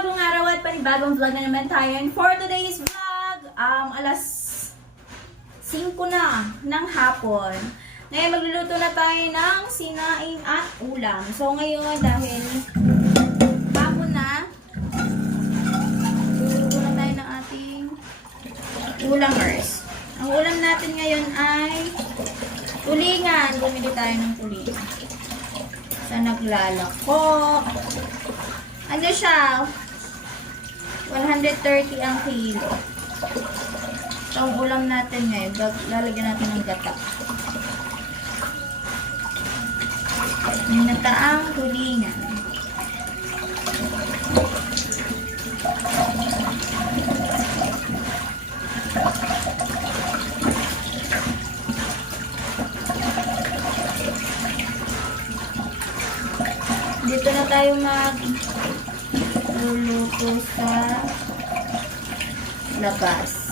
panibagong araw at panibagong vlog na naman tayo. And for today's vlog, alas 5 na ng hapon. Ngayon magluluto na tayo ng sinaing at ulam. So ngayon dahil hapon na, luluto na tayo ng ating ulamers. Ang ulam natin ngayon ay tulingan. Bumili tayo ng tulingan. Sa naglalako. Ano siya? 130 ang kilo. So, ang ulam natin ngayon, lalagyan natin ng gata. Yung nataang tulingan. Dito na tayo magluluto sa labas.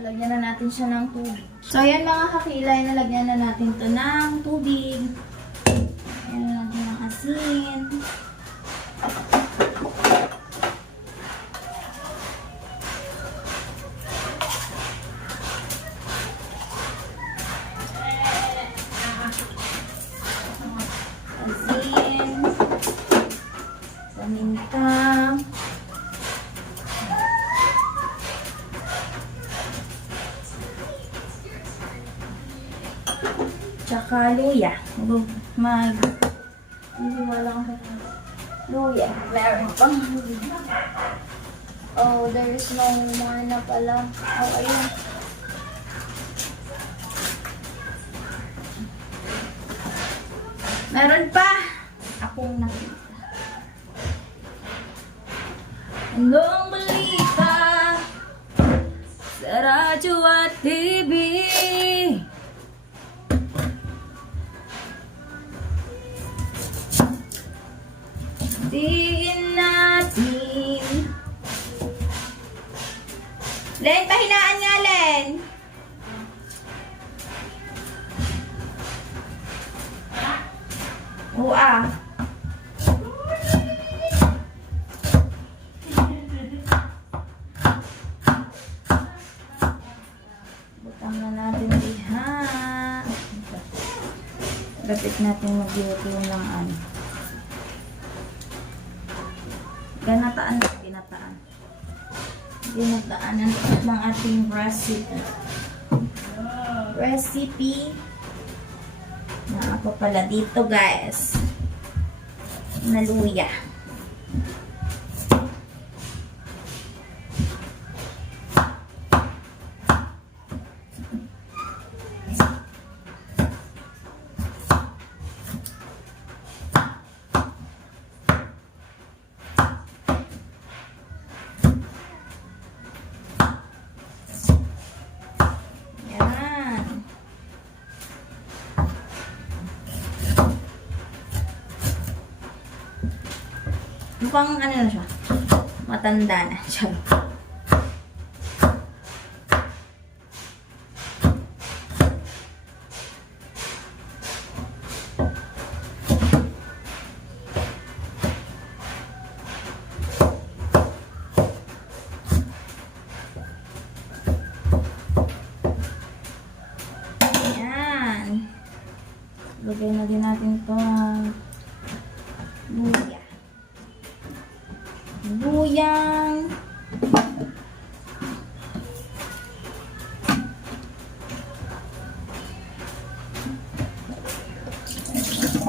Lagyan na natin siya ng tubig. So, ayan mga kakilay, nalagyan na natin to ng tubig. Ayan na natin ng asin. Asin. Paminta. Tsaka luya. Hindi wala akong luya. Meron pang luya. Oh, there is no more na pala. Oh, ayun. Meron pa. Akong nakita. Anong balita sa radyo at TV? Diin natin. Len, pahinaan nga, Len. Oo ah. Butang na natin diha. Lapit natin magluto ng ano. Ganataan na, ginataan. Ginataan ng ating recipe. Na ako pala dito, guys. Na luya. Mukhang ano na siya. Matanda na siya. Ayan. Lagay na din natin ito ang luya. Luyang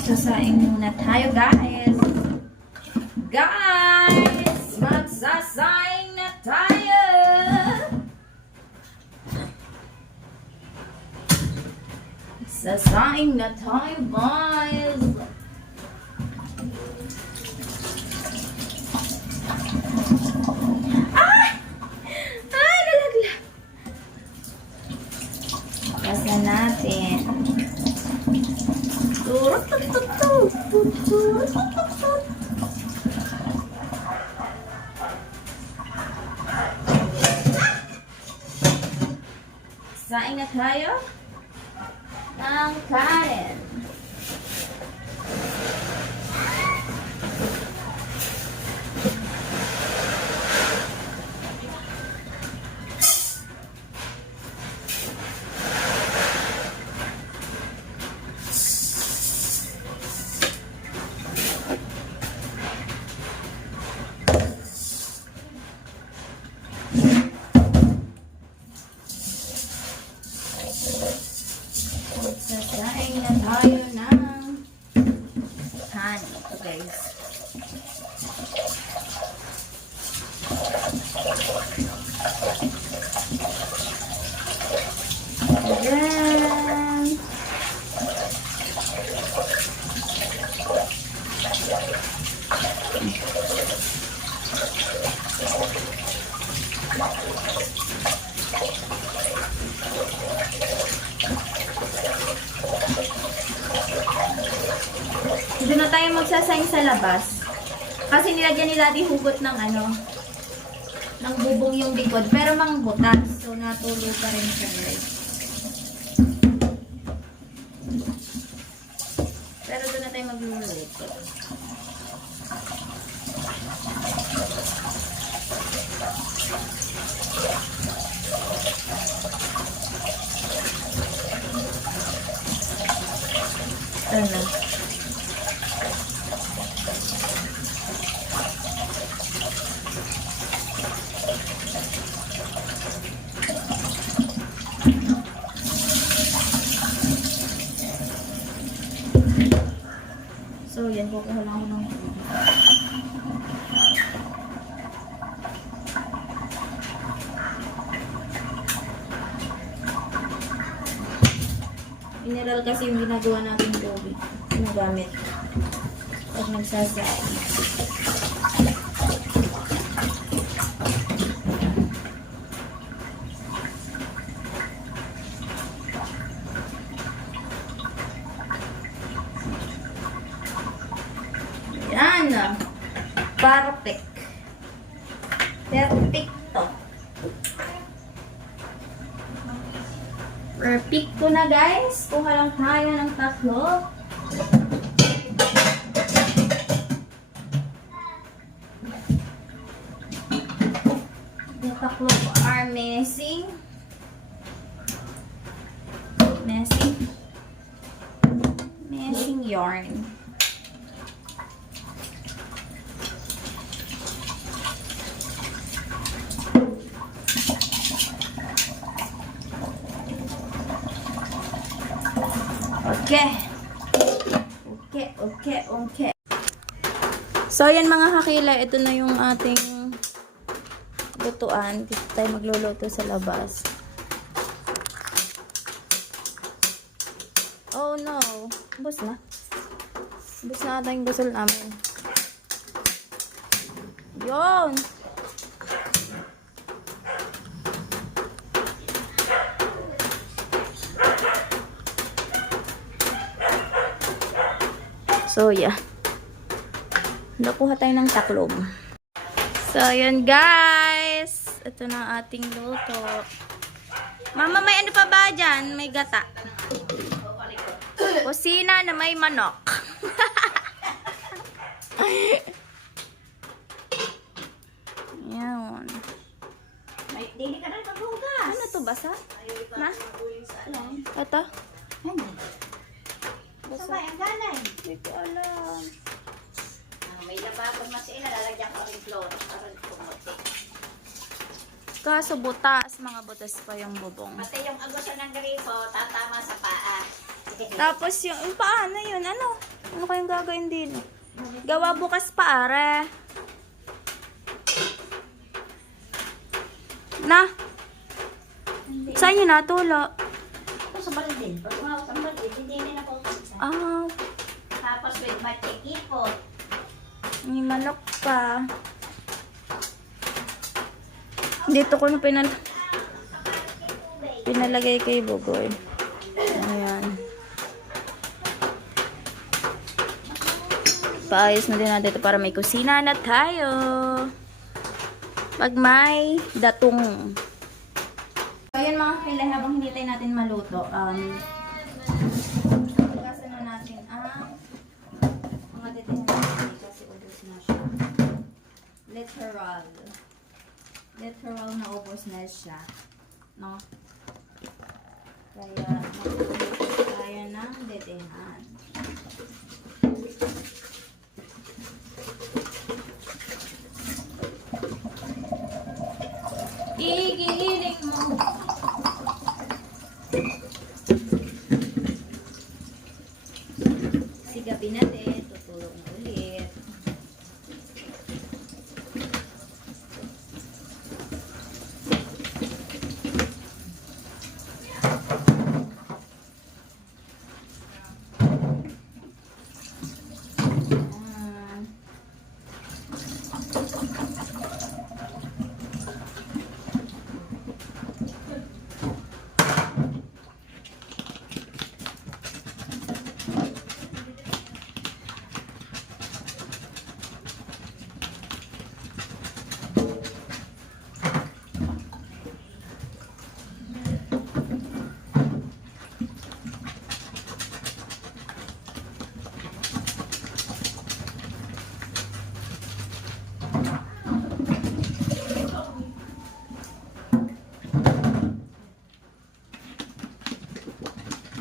sasaing muna tayo, guys. Magsasaing na tayo. Sasaing na tayo, guys. Saing na tayo ng kanin. Sasain na tayo ng kanin. Ito guys. Ayan. Dito na tayo magsasayang sa labas. Kasi nilagyan ni Daddy hugot ng ng bubong yung likod. Pero mang butas. So, natulo pa rin siya guys. Pero doon na tayo magluluto. Ito na. So, yan. Kukuha lang ako ng mineral kasi yung ginagawa natin tubig. Ginagamit. Pag nagsasain. Yan. Perfect. Perfecto. Perfecto na guys. Kuha lang tayo ng tatlo. The tatlo are missing. Missing yarn. Okay. So, yan mga kakila. Ito na yung ating lutuan. Dito tayo magluluto sa labas. Oh no. Bus na. Bus na ata yung gasol namin. Yun. So, yeah. Nakuha tayo ng taklob. So, yun guys. Ito na ating luto. Mama, may ano pa ba dyan? May gata. Kusina na may manok. Yan. Dili ka na maghugas. Ano to, basa? Ma? Ito? Basa. Sabay, ang galing. Hindi ko alam. May lababo mas lalagyan ko rin floor para pumuti. Kaso butas, mga butas pa yung bubong. Pati yung agusan ng grifo, tatama sa paa. Tapos yung paano yun? Ano? Ano kayong gagawin din? Gawa bukas pa, are. Na? Saan yun natulo? Ito sa balidin. Pag umawag sa balidin, hindi din ako kasi. Ah, Tapos with matikipot. may manok pa. Dito ko na pinalagay kay Bugoy. Ayan. Paayos na din natin ito para may kusina na tayo. Pag may datong. So, ayun mga kapilay, habang hinintay natin maluto, pagasan na natin ang mga detengan natin kasi ubos na siya. Literal na ubos na siya. No? Kaya, magpapalito tayo ng detengan. Igiling mo. Sigapin natin. Tutulog na ulit.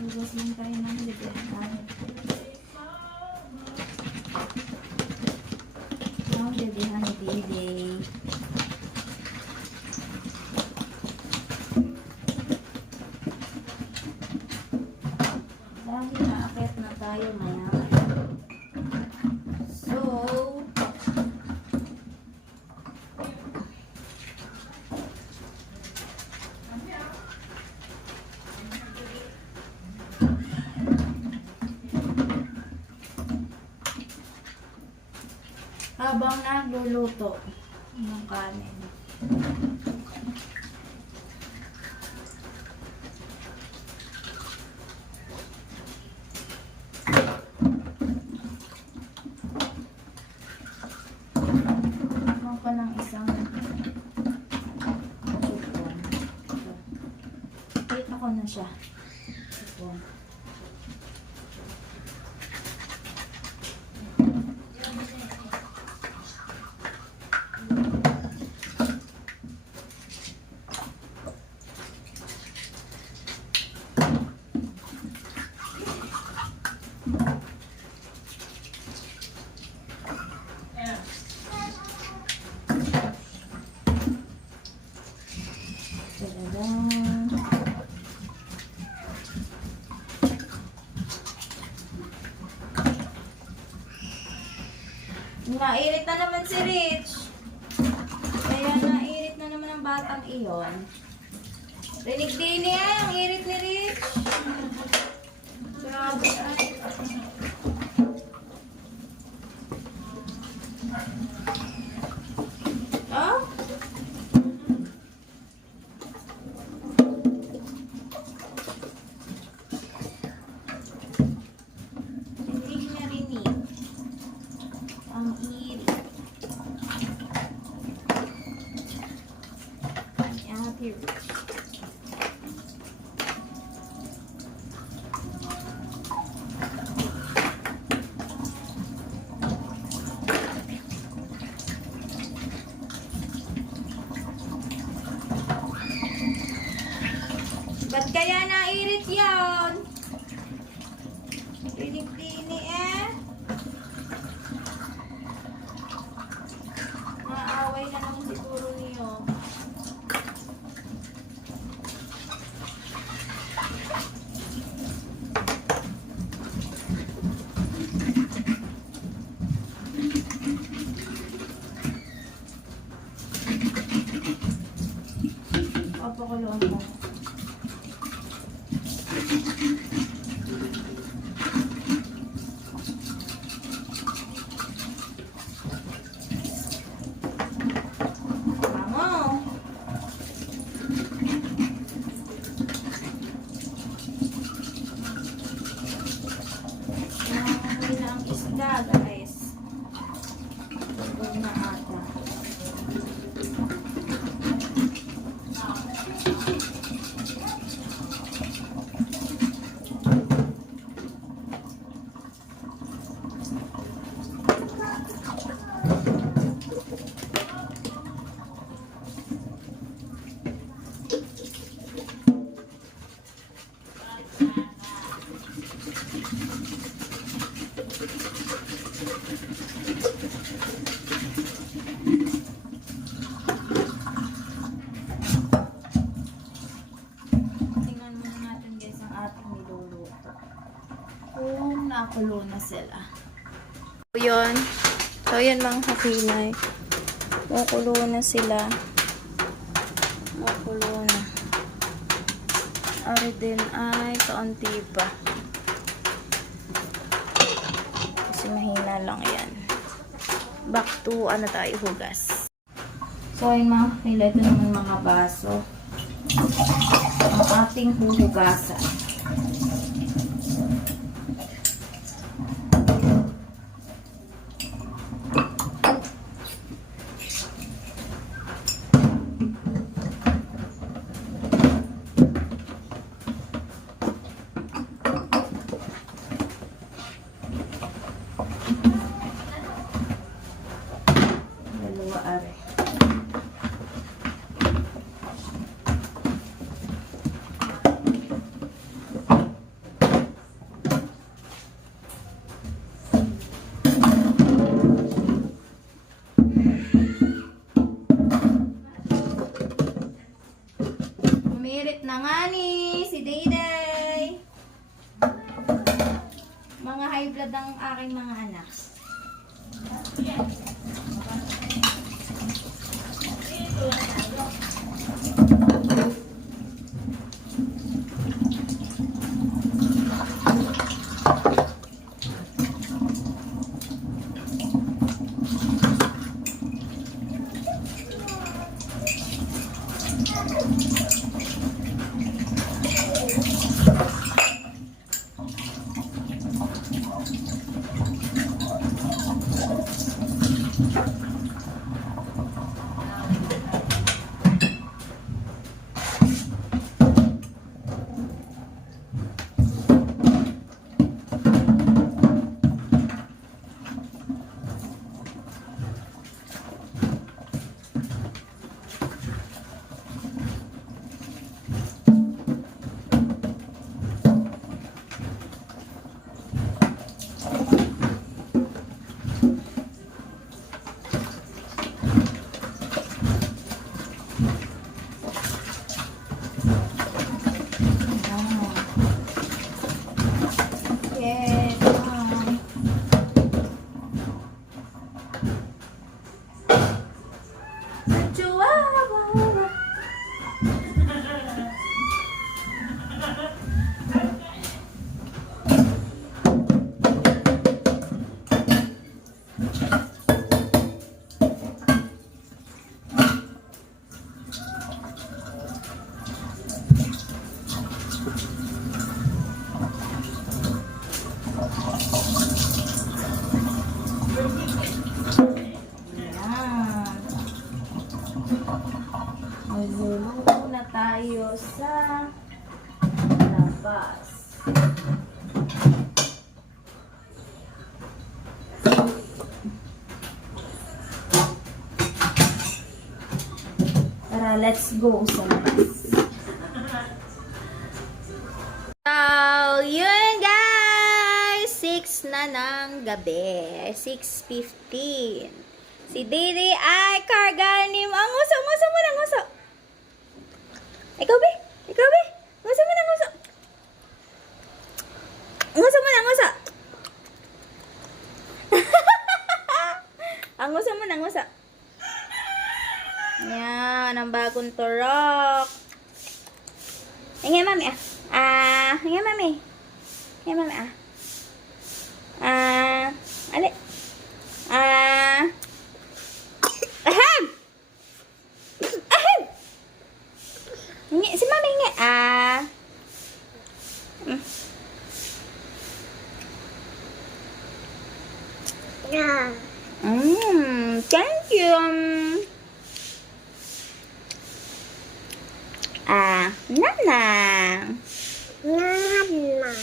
Hugas lang tayo ng detengan. Ang detengan ni Bibi. Dahil naakit na tayo maya. So, habang nagluluto ng kanin. Habang pa ng isang supon. Kita ko na siya. Supon. Nairit na naman si Rich. Kaya nairit na naman ang batang iyon. Rinig din niya ang irit ni Rich. Grabe ay. Oh? Hindi niya rinig. Ang irit. Ayan, here. Ba't kaya nairit yan? Pinig-pini eh. Maaway na naman siguro niyo. Papakuloan mo. kumukulo na sila. Yun. So, yun mga kakinay. Kumukulo na sila. Kumukulo na. Ari din ay kaunti pa. Kasi mahina lang yan. Back to ano tayo, hugas. So, ayun mga kakinay. Ito naman mga baso. Ang ating huhugasan. Dalawa are. Umirit na nga ni si Dayday. Mga high blood ang aking mga anak. Magluluto na tayo sa labas. Tara, let's go sa labas. So, yun guys! 6 na ng gabi. 6:15. Si Didi ay karganim. Ang nguso mo ng nguso. Ikaw, be? Ikaw, be? Nguso mo ng nguso. Nguso mo ng nguso. Ang nguso mo ng nguso. Yan, ang bagong turok. Hingi, mami, ah. Hingi, mami. Hingi, mami, ah. Ali. Ahem! Ahem! Hingi, si mami hingi. Thank you. Nana. Nana.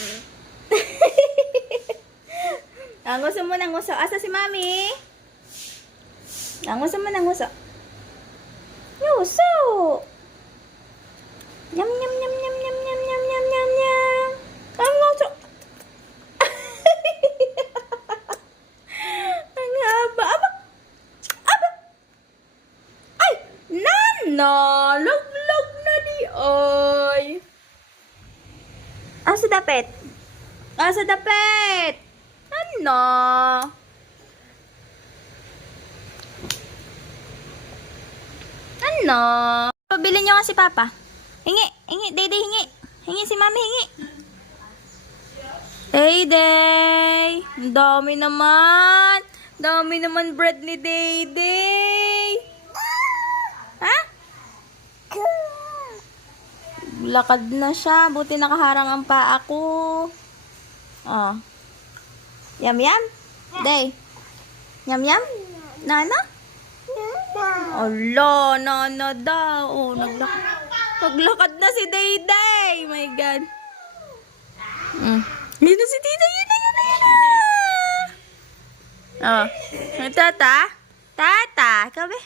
Nguso mo ng nguso. Asa si mami? Nguso mo ng nguso. Nguso. Nyam, nyam, nyam, nyam, nyam, nyam, nyam, nyam, nyam, nyam. Ang nguso. Ang haba. Aba. Aba. Ay! Nana! Laglag na di ay. Asa dapet? Asa dapet? Ano? Ano? Pabili niyo nga si Papa. Hingi, hingi, Day, hingi. Hingi si Mami, hingi. Day. Ang dami naman. Dami naman bread ni Day. Ha? Lakad na siya. Buti nakaharang ang paa ko. Oh. Yum. Day. Yum. Nana? Ala, nana daw. Oh, naglakad na si Day. My God. Yun na si Tita. Yun na. Oh. Tata? Ikaw ba?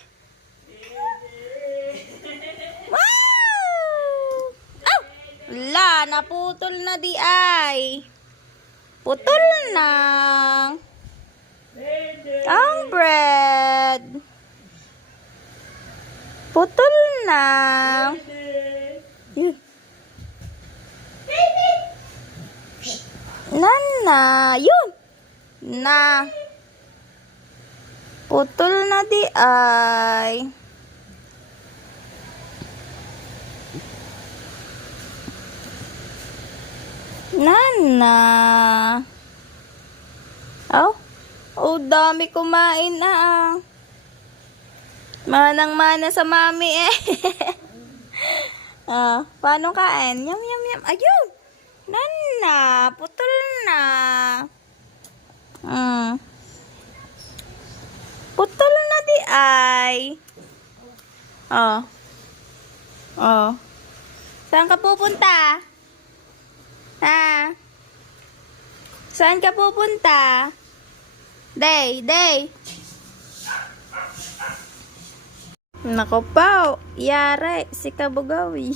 Wow! Oh! Ala, naputol na di ay. Putol na. Ang bread. Putol na. Yun. Nana. Yun. Na. Putol na di ay. Nana. Oh, dami kumain na. Manang-mana sa mami eh. Paano kain? Yum. Ayun. Nana, putol na. Putol na di ay. Saan ka pupunta? Ha? Saan ka pupunta? Day. Nako pa, yare, si Kabugawi.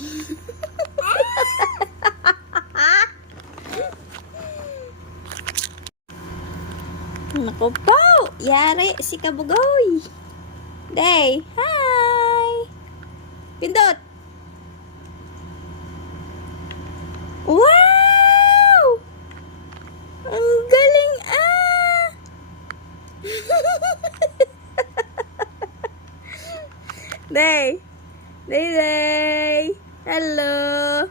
Nako pa, yare, si Kabugawi. Day, hi! Pindot! Wow! Ang galing Day. Hello.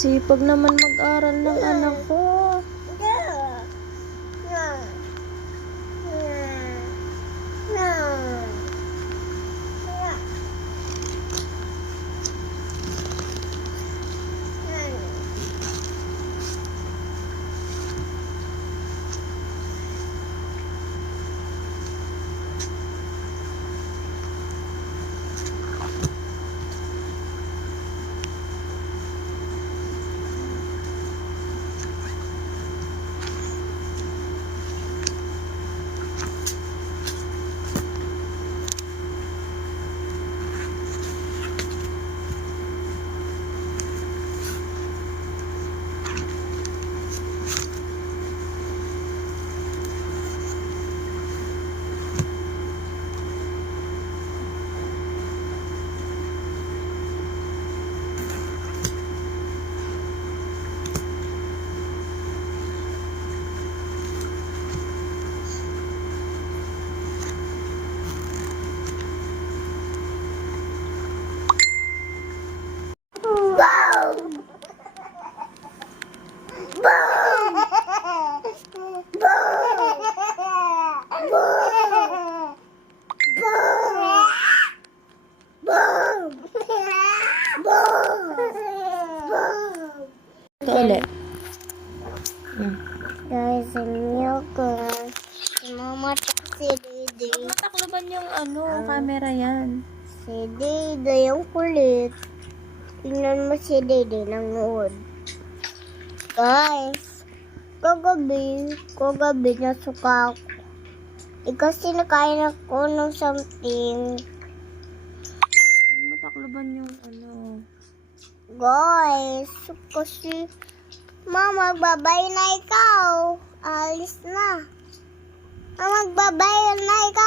Sipag naman mag-aral ng anak ko. Ulit. Guys, inyo ko. Si Mama at si Dede. Matakloban yung camera yan. Si Dede yung kulit. Tingnan mo si Dede nanood. Guys, kagabi nasuka ako. Kasi nakain ako ng something. Matakloban yung ano. Guys, kasi Mama, magbabay na ikaw. Alis na. Magbabay na ikaw.